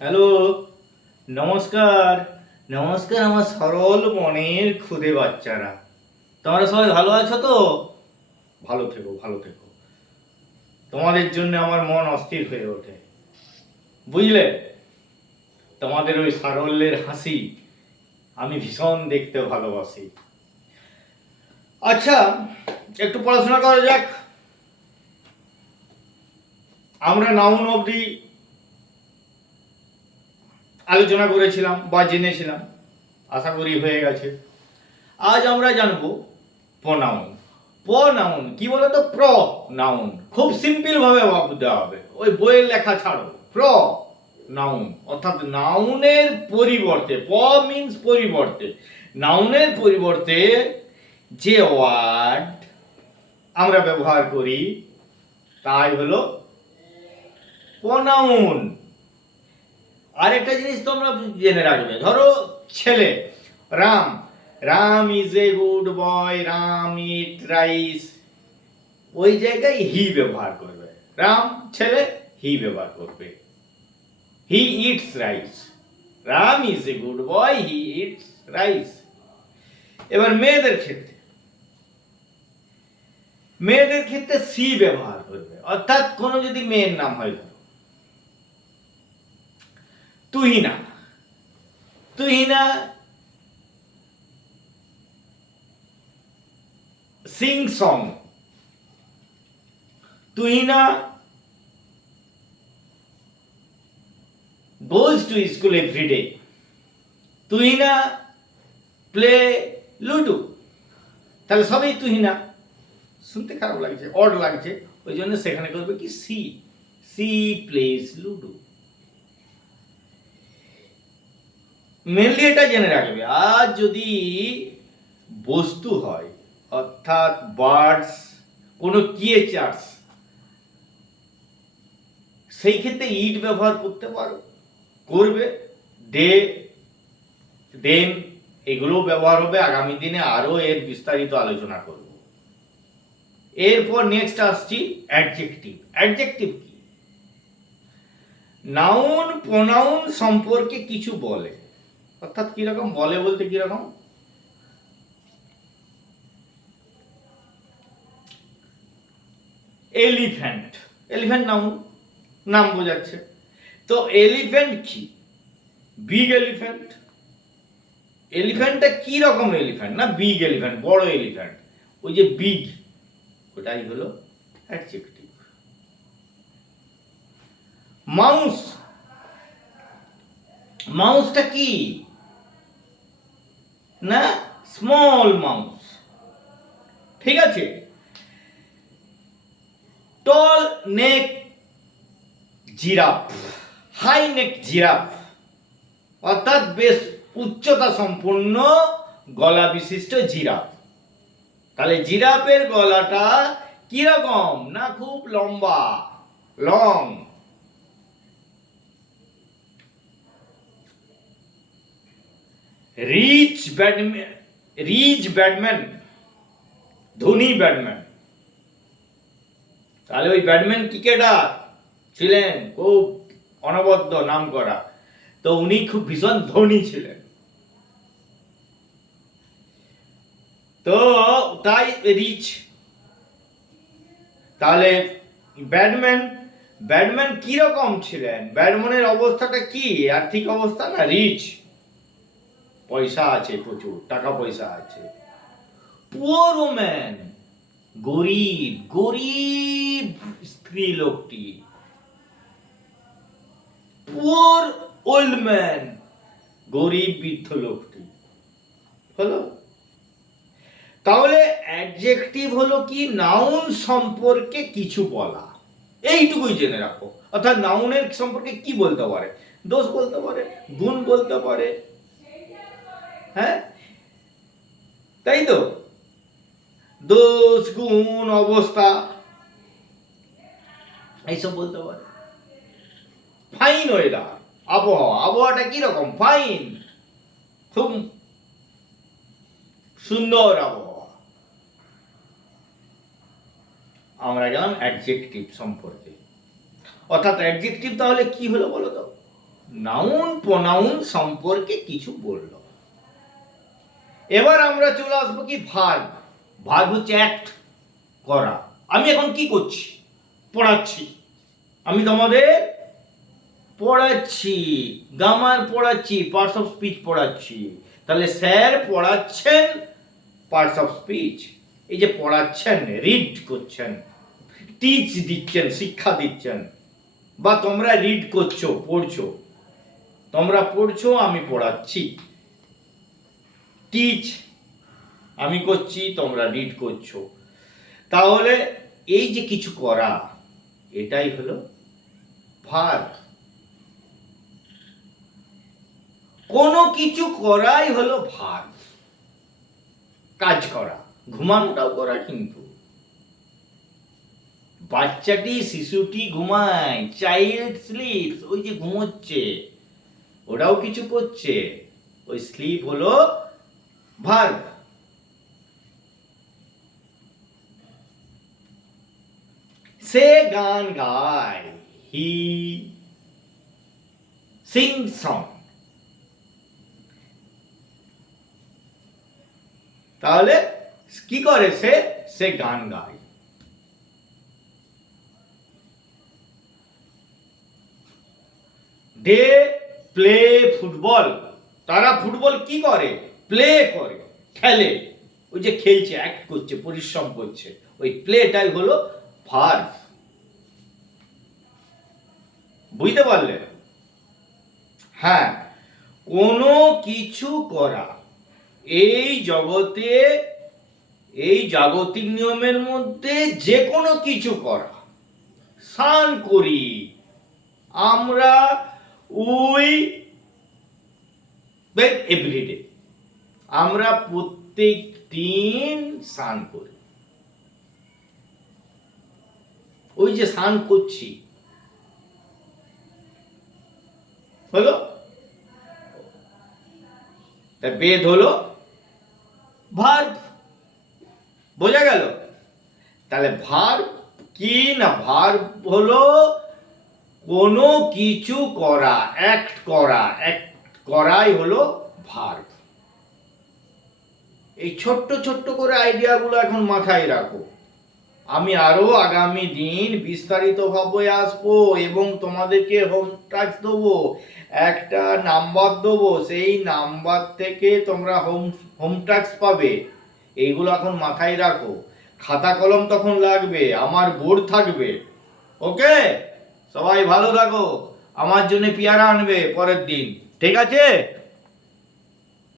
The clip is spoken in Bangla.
হ্যালো, নমস্কার। নমস্কার আমার সরল মনের খুদে বাচ্চারা। তোমরা সবাই ভালো আছো তো? ভালো থেকো, ভালো থেকো। তোমাদের জন্য আমার মন অস্থির হয়ে ওঠে, বুঝলে? তোমাদের ওই সারল্যের হাসি আমি ভীষণ দেখতে ভালোবাসি। আচ্ছা, একটু পড়াশোনা করা যাক। আমরা নাউন অবধি আলোচনা করেছিলাম বা জেনেছিলাম, আশা করি হয়ে গেছে। আজ আমরা জানবো প্রনাউন। প্রনাউন কি বলতো? প্র নাউন। খুব সিম্পল ভাবে ভাবতে হবে, ওই বইয়ের লেখা ছাড়ো। প্র নাউন অর্থাৎ নাউনের পরিবর্তে, প মিন্স পরিবর্তে, নাউনের পরিবর্তে যে ওয়ার্ড আমরা ব্যবহার করি তাই হলো প্রনাউন। আরেকটা জিনিস তোমরা জেনে রাখবে, ধরো ছেলে Ram, Ram is a good boy, Ram eat rice, ওই জায়গায় হি ব্যবহার করবে। রাম ছেলে, হি ব্যবহার করবে। He eats rice, Ram is a good boy, he eats rice. এবার মেয়েদের ক্ষেত্রে, মেয়েদের ক্ষেত্রে সি ব্যবহার করবে। অর্থাৎ কোন যদি মেয়ের নাম হয়, ধরো Tuhina, Tuhina Singh song, Tuhina goes to school every day, Tuhina play ludo. তাহলে সবই তুহিনা। শুনতে খারাপ লাগছে, অড লাগছে, ওই জন্য সেখানে করবে কি she, she plays ludo. Mainly এটা জেনে রাখবে। আর যদি বস্তু হয় অর্থাৎ বার্ডস, কোনো ক্রিয়েচার্স, সেই ক্ষেত্রে ইট ব্যবহার করতে পারো, করবে। দে, দেন, এগুলো ব্যবহার হবে। আগামী দিনে আরো এর বিস্তারিত আলোচনা করব। এরপর নেক্সট আসছি অ্যাডজেক্টিভ। অ্যাডজেক্টিভ কি? নাউন প্রনাউন সম্পর্কে কিছু বলে। অর্থাৎ কিরকম বলে বলতে কিরকম? এলিফ্যান্ট, এলিফ্যান্ট নাউন, নাম বোঝাচ্ছে। তো এলিফ্যান্ট কি? Big elephant. এলিফ্যান্টটা কি রকম এলিফ্যান্ট? না বিগ এলিফ্যান্ট, বড় এলিফ্যান্ট, ওই যে বিগ, ওটাই হলো অ্যাডজেক্টিভ। মাউস, মাউসটা কি? না স্মল মাউস, ঠিক আছে। টল নেক জিরাফ, হাই নেক জিরাফ, অর্থাৎ বেশ উচ্চতা সম্পন্ন গলা বিশিষ্ট জিরাফ। তাহলে জিরাফের গলাটা কিরকম? না খুব লম্বা, long. Rich batman, rich batman, ধনী ব্যাটম্যান। তাহলে ওই ব্যাটম্যান ক্রিকেটার ছিলেন, খুব অনবদ্য নাম করা, তো উনি খুব ভীষণ ধনী ছিলেন। তো তাই রিচ। তাহলে ব্যাটম্যান, ব্যাটম্যান কি রকম ছিলেন? ব্যাটম্যানের অবস্থাটা কি? আর্থিক অবস্থা না রিচ, পয়সা আছে, প্রচুর টাকা পয়সা আছে। পুয়ার ওম্যান, গরিব, গরিব স্ত্রী লোকটি। পুয়ার ওল্ড ম্যান, গরিব বৃদ্ধ লোকটি। হলো। তাহলে অ্যাডজেক্টিভ হলো কি? নাউন সম্পর্কে কিছু বলা, এইটুকুই জেনে রাখো। অর্থাৎ নাউনের সম্পর্কে কি বলতে পারে? দোষ বলতে পারে, গুণ বলতে পারে, হ্যাঁ তাই তো। দোষ, গুণ, অবস্থা, এইসব বলতে পারে। ফাইন ওয়েদার, আবহাওয়া, আবহাওয়াটা কিরকম? ফাইন, খুব সুন্দর আবহাওয়া। আমরা গেলাম অ্যাডজেক্টিভ সম্পর্কে। অর্থাৎ অ্যাডজেক্টিভ তাহলে কি হলো বলো তো? নাউন প্রোনাউন সম্পর্কে কিছু বলল। এবার আমরা চলে আসবো কি ভার্ব। ভার্ব হচ্ছে অ্যাক্ট, করা। আমি এখন কি করছি? পড়াচ্ছি। আমি তোমাদের পড়াচ্ছি, গ্রামার পড়াচ্ছি, পার্টস অফ স্পিচ পড়াচ্ছি। তাহলে স্যার পড়াচ্ছেন পার্টস অফ স্পিচ। এই যে পড়াচ্ছেন, রিড করছেন, টিচ দিচ্ছেন, শিক্ষা দিচ্ছেন, বা তোমরা রিড করছো, পড়ছো। তোমরা পড়ছো, আমি পড়াচ্ছি। টিচ আমি করছি, তোমরা রিড করছো। তাহলে এই যে কিছু করা, এটাই হলো ভার্ব। কোনো কিছু করাই হলো ভার্ব। কাজ করা, ঘুমানোটাও করা। কিন্তু বাচ্চাটি, শিশুটি ঘুমায়, চাইল্ড স্লিপস, ওই যে ঘুমোচ্ছে, ওরাও কিছু করছে। ওই স্লিপ হলো ভার্ব। সে গান গায়, হি সিং সং। তাহলে কি করে সে? সে গান গায়। They play football. তারা ফুটবল কি করে? প্লে করে, খেলে। ওই যে খেলছে, অ্যাক্ট করছে, পরিশ্রম করছে। ওই প্লেটাই হলো ভার্ব। বুঝতে পারলে? হ্যাঁ, কোনো কিছু করা। এই জগতে, এই জাগতিক নিয়মের মধ্যে যে কোনো কিছু করা। স্নান করি আমরা, উই বেথ এভরিডে। আমরা প্রত্যেক দিন স্নান করি। ওই যে স্নান করছি, হলো বেদ, হলো ভার্ব। বোঝা গেল? তাহলে ভার্ব কি না? ভার্ব হলো কোনো কিছু করা, অ্যাক্ট করা। অ্যাক্ট করাই হলো ভার্ব। এই ছোট্ট ছোট্ট করে আইডিয়াগুলো এখন মাথায় রাখো। আমি আরো আগামী দিন বিস্তারিতভাবে আসবো এবং তোমাদেরকে হোম টাস্ক দেবো। একটা নাম্বার দেবো, সেই নাম্বার থেকে তোমরা হোম টাস্ক পাবে। এইগুলো এখন মাথায় রাখো। খাতা কলম তখন লাগবে, আমার বোর্ড থাকবে। ওকে, সবাই ভালো থাকো। আমার জন্য পেয়ারা আনবে পরের দিন, ঠিক আছে?